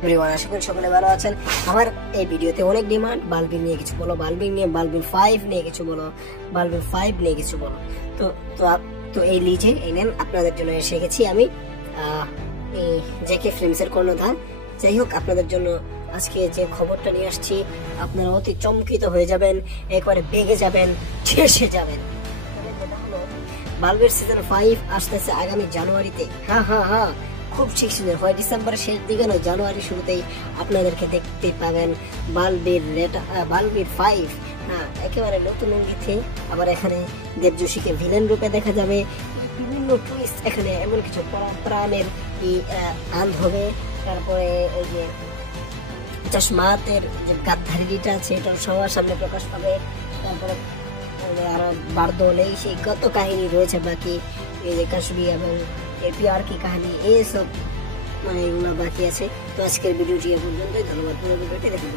Everyone, আশা করি সকলে ভালো আছেন। আমার এই ভিডিওতে অনেক ডিমান্ড, বালবিন নিয়ে কিছু বলো, বালবিন নিয়ে, বালবিন 5 নিয়ে কিছু বলো, বালবিন 5 নিয়ে কিছু বলো। তো তো তো এই লিজে এই নেন, আপনাদের জন্য এসে গেছি আমি, এই জেকে ফিল্মসের কর্ণধার। যাই হোক, আপনাদের জন্য আজকে যে খবরটা নিয়ে আসছি, আপনারা অতি চমকিত হয়ে যাবেন, একবারে বেগে যাবেন, ঠেসে যাবেন। বালবের সিজন 5 আসতেছে আগামী জানুয়ারিতে। হ্যাঁ, খুব ঠিক শুনে, হয় ডিসেম্বরের শেষ দিকে নয়, জানুয়ারি শুরুতেই আপনাদেরকে দেখতে পাবেন বালবির 5। হ্যাঁ, একেবারে নতুন ইঙ্গিতে। আবার এখানে দেব যোশীকে ভিলেন রূপে দেখা যাবে, বিভিন্ন টুইস্ট, এখানে এমন কিছু প্রাণের আন হবে। তারপরে এই যে চশমাতের যে গাদ্ধারিটা আছে, এটা সবার সামনে প্রকাশ পাবে। তারপরে আরো বারদল, এই সেই কত কাহিনী রয়েছে বাকি, এই যে কাশ্মীর এবং এপিআর কি কাহিনী, এইসব মানে এগুলো বাকি আছে। তো আজকের ভিডিওটি এ পর্যন্তই, ধন্যবাদ। পুরো ভিডিওটি দেখে